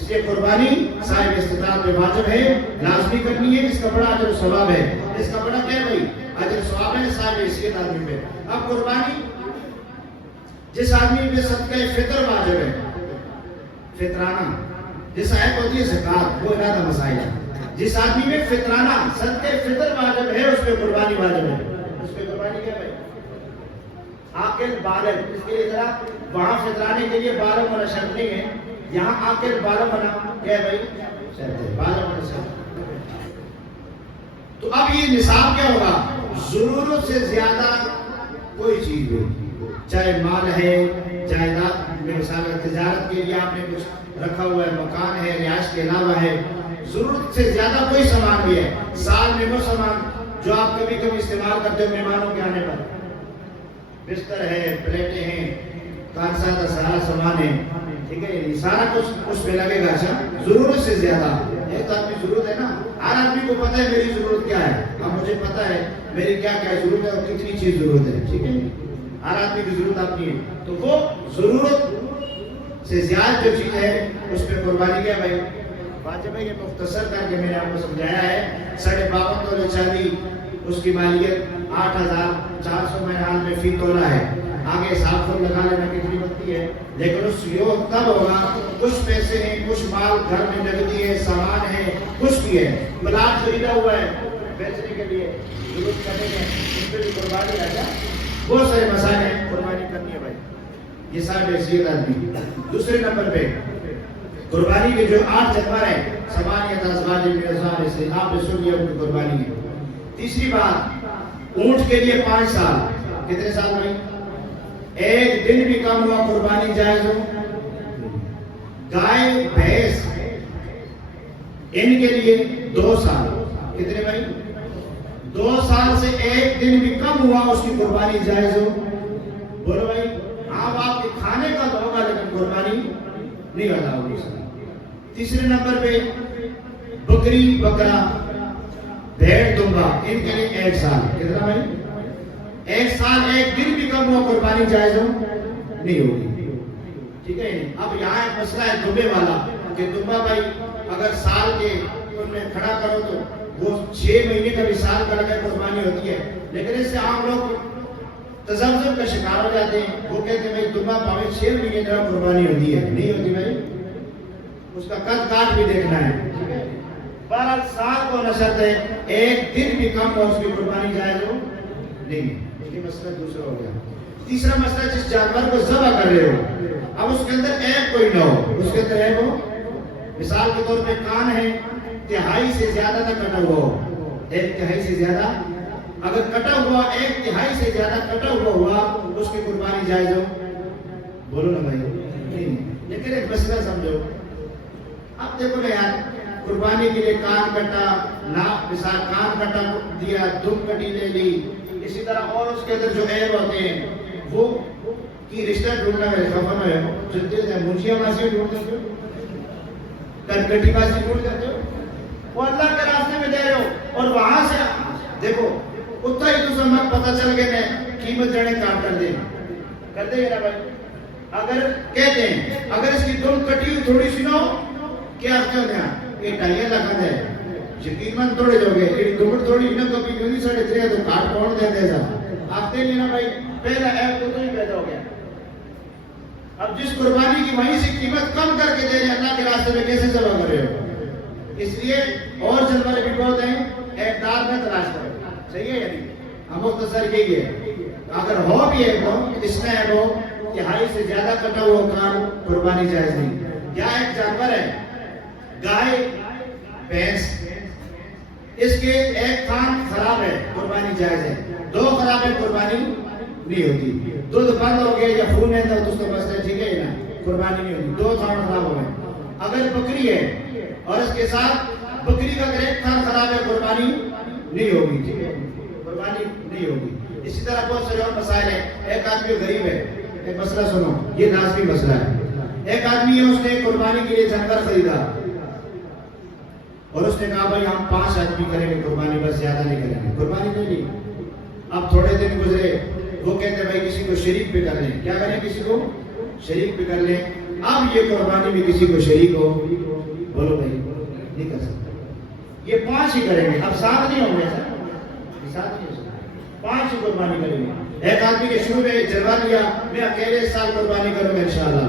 اس لیے قربانی صاحب استطاعت پہ واجب ہے، لازمی کرنی ہے، اس کا بڑا اجر و ثواب ہے، اس کا بڑا کیا ہے بھائی اجر و ثواب ہے صاحب حیثیت آدمی پہ۔ اب قربانی جس آدمی پہ صدقہ فطر واجب ہے، فطرانہ جس آیت ہوتی ہے زکات، وہ ارادہ مسائل ہے، جس آدمی میں فطرانہ صدقہ فطر واجب ہے اس پہ قربانی واجب ہے، اس پہ قربانی کیا ہے بھائی عاقل بالغ۔ اس کے لیے ذرا وہاں فطرانے کے لیے بالغ ہونا شرط نہیں ہے، یہاں عاقل بالغ ہونا کیا ہے بھائی شرط ہے، بالغ ہونا شرط۔ تو اب یہ نصاب کیا ہوگا؟ ضرورت سے زیادہ کوئی چیز ہو، چاہے مال ہے، جائیداد میں مثال تجارت کے لیے آپ نے کچھ رکھا ہوا ہے، مکان ہے، رہائش کے علاوہ ہے، ضرورت سے زیادہ کوئی سامان بھی ہے، سال میں وہ سامان جو آپ کبھی کبھی استعمال کرتے ہو مہمانوں کے آنے پر، بستر ہے، پلیٹیں ہیں، کانسا کا سارا سامان ہے، ٹھیک ہے، یہ سارا کچھ اس میں لگے گا۔ اچھا ضرورت سے زیادہ، ایک تو آدمی ضرورت ہے نا، ہر آدمی کو پتہ ہے میری ضرورت کیا ہے، اب مجھے پتہ ہے میری کیا کیا ضرورت ہے اور کتنی چیز ضرورت ہے، ٹھیک ہے، ہر آدمی کی ضرورت اپنی ہے، تو وہ ضرورت سے زیادہ جو چیز ہے اس پہ قربانی کیا بھائی واجب ہے۔ یہ مختصر کر کے میں نے آپ کو سمجھایا ہے۔ 52.5 تولے چاندی اس کی مالیت 8,400 مہرحال میں فی تولہ ہے، آگے حساب خود لگا لینا کتنی بنتی ہے، لیکن اس یوگ تب ہوگا کچھ پیسے ہیں، کچھ مال گھر میں نقدی ہے، سامان ہے، کچھ بھی ہے، پلاٹ خریدا ہوا ہے بیچنے کے لیے ضرورت کرنے میں، اس پہ بھی قربانی آ جائے، بہت سارے مسائل ہیں قربانی کرنی ہے بھائی، یہ صاحب حیثیت آدمی۔ دوسرے نمبر پہ قربانی کے جو 8 جانور ہیں، ثمانیۃ ازواج من الضأن سے آپ نے سن لیا ان کی قربانی ہے۔ تیسری بات، اونٹ کے لیے 5 سال، کتنے سال بھائی؟ ایک دن بھی کم ہوا قربانی جائز ہو۔ گائے بھینس ان کے لیے 2 سال، کتنے بھائی؟ 2 سال سے ایک دن بھی کم ہوا اس کی قربانی جائز ہو۔ بولو بھائی، آپ کے کھانے کا تو ہوگا لیکن قربانی نہیں ادا ہوگی۔ تیسرے نمبر پہ بکری بکرا بھیڑ دمبا ان کے لیے 1 سال، کتنا بھائی؟ 1 سال ایک دن بھی کم ہوا قربانی جائز ہو نہیں ہوگی، ٹھیک ہے۔ اب یہاں ایک مسئلہ ہے دمبے والا کہ دمبا بھائی اگر سال کے تم نے کھڑا کرو تو وہ 6 مہینے کا بھی سال کر کے قربانی ہوتی ہے، لیکن اس سے عام لوگ تذبذب کا شکار ہو جاتے ہیں، وہ کہتے ہیں بھائی دمبا پاوے 6 مہینے کا قربانی ہوتی ہے، نہیں ہوتی بھائی، اس کا قد کاٹ بھی دیکھنا ہے۔ بہرحال سال کو نشرت ہے، ایک دن بھی کم ہو اس کی قربانی جائز ہو نہیں، اس کی مسئلہ دوسرا ہو گیا۔ تیسرا مسئلہ، جس جانور کو ذبح کر رہے ہو اب اس کے اندر عیب کوئی نہ ہو، اس کے اندر عیب ہو، مثال کے طور پہ کان ہے 1/3 سے زیادہ نہ کٹا ہوا ہو، 1/3 سے زیادہ اگر کٹا ہوا 1/3 سے زیادہ کٹا ہوا اس کی قربانی جائز ہو، بولو نا بھائی نہیں، لیکن ایک مسئلہ سمجھو، اب دیکھو نا یار، قربانی کے لیے کان کٹا، ناک مثال کان کٹا دیا، دم کٹی لے لی، اسی طرح اور اس کے اندر جو عیب ہوتے ہیں وہ کی رشتہ ڈھونڈنا میرے خفن ہے، جلتے ہیں منشیاں باسی ڈھونڈ دیتے ہو، کنکٹی باسی ڈھونڈ دیتے ہو، وہ اللہ کے راستے میں دے رہے ہو، اور وہاں سے دیکھو اتنا ہی دوسرا مت پتہ چل گیا میں قیمت جڑے کام کر دیں گے نا بھائی، اگر کہتے ہیں اگر اس کی دم کٹی ہوئی تھوڑی سی نہ ہو کیا کیا ہوتا ہے یہ 2.5 لاکھ ہے، یقیناً توڑے جو گے یہ دمڑ توڑی نہ کبھی کبھی 3.5 تو کاٹ کون دے دے گا آپ دے لینا بھائی، پہلا ایپ تو ہی پیدا ہو گیا۔ اب جس قربانی کی وہیں سے قیمت کم کر کے دے رہے ہیں اللہ کے راستے میں کیسے ذبح کر رہے ہو، اس لیے اور جانور بھی بہت ہیں، ایک دار میں تلاش کرو، صحیح ہے یعنی ہم مختصر یہی ہے، اگر ہو بھی ایک ہو اس میں ہے وہ 1/2 سے زیادہ کٹا ہوا کان قربانی جائز نہیں۔ یا ایک جانور ہے گائے بھینس، اس کے ایک کان خراب ہے قربانی جائز ہے، 2 خراب ہے قربانی نہیں ہوتی، دودھ بند ہو گیا یا خون ہے تو اس کا مسئلہ ٹھیک ہے نا قربانی نہیں ہوتی، 2 کان خراب ہو گئے۔ اگر بکری ہے اور اس کے ساتھ بکری کا اگر ایک کان خراب ہے قربانی نہیں ہوگی، ٹھیک ہے قربانی نہیں ہوگی۔ اسی طرح بہت سارے اور مسائل ہیں، ایک آدمی غریب ہے، ایک مسئلہ سنو یہ لازمی مسئلہ ہے، ایک آدمی ہے اس نے قربانی کے لیے جانور خریدا اور اس نے کہا بھائی ہم 5 آدمی کریں گے قربانی، بس زیادہ نہیں کریں گے، قربانی نہیں لی۔ اب تھوڑے دن گزرے، وہ کہتے ہیں بھائی کسی کو شریک پہ کر لیں، کیا کریں کسی کو شریک پہ کر لیں، اب یہ قربانی میں کسی کو شریک ہو، بولو بھائی نہیں کر سکتا. یہ 5 ہی کریں گے، اب 7 نہیں ہوں گے سر، 7 نہیں ہو سکتا، 5 ہی قربانی کریں گے. ایک آدمی کے شروع میں جذبہ لیا میں اکیلے اس سال قربانی کروں گا انشاءاللہ،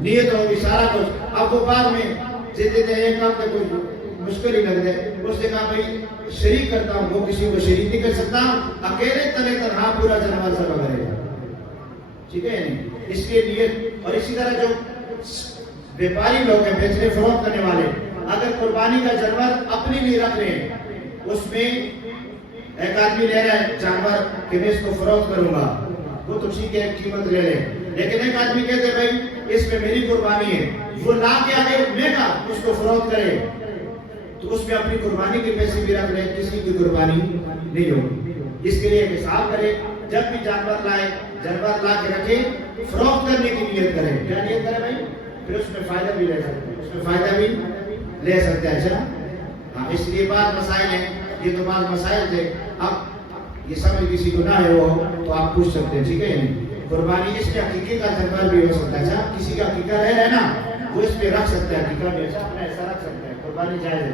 نیت ہوگی سارا کچھ. اب وہ بعد میں جتنے ایک کام کا کوئی مشکل ہی لگ جائے، اس نے کہا بھائی شریک کرتا ہوں، وہ کسی کو شریک نہیں کر سکتا، اکیلے تلے تنہا پورا جانور سب کرے گا. ٹھیک ہے نہیں؟ اس کے لیے. اور اسی طرح جو بیپاری لوگ ہیں، بیچنے فروخت کرنے والے، اگر قربانی کا جانور اپنے لیے رکھ رہے ہیں، اس میں ایک آدمی لے رہا ہے جانور کہ میں اس کو فروخت کروں گا، وہ تو ٹھیک ہے قیمت لے لے. لیکن ایک آدمی کہتے ہیں بھائی اس میں میری قربانی ہے، وہ لا کے آگے لے گا اس کو فروخت کرے، تو اس میں اپنی قربانی کے پیسے بھی رکھ لے، کسی کی قربانی نہیں ہوگی. اس کے لیے ایک حساب کرے، جب بھی جانور لائے جانور لا کے رکھے، فروخت کرنے کی نیت کرے. کیا نیت کرے بھائی؟ پھر اس میں فائدہ بھی لے سکتے ہیں، اس میں فائدہ بھی لے سکتے ہیں. اچھا ہاں، اس لیے بعض مسائل ہیں، یہ تو بعض مسائل تھے. اب یہ سمجھ کسی کو نہ ہے وہ تو آپ پوچھ سکتے ہیں. ٹھیک ہے، قربانی اس میں عقیقے کا جانور بھی ہو سکتا ہے. اچھا کسی کا عقیقہ رہ رہا ہے نا، وہ اس پہ رکھ سکتا ہے، عقیقہ بھی ایسا رکھ سکتا ہے، قربانی جائز ہے.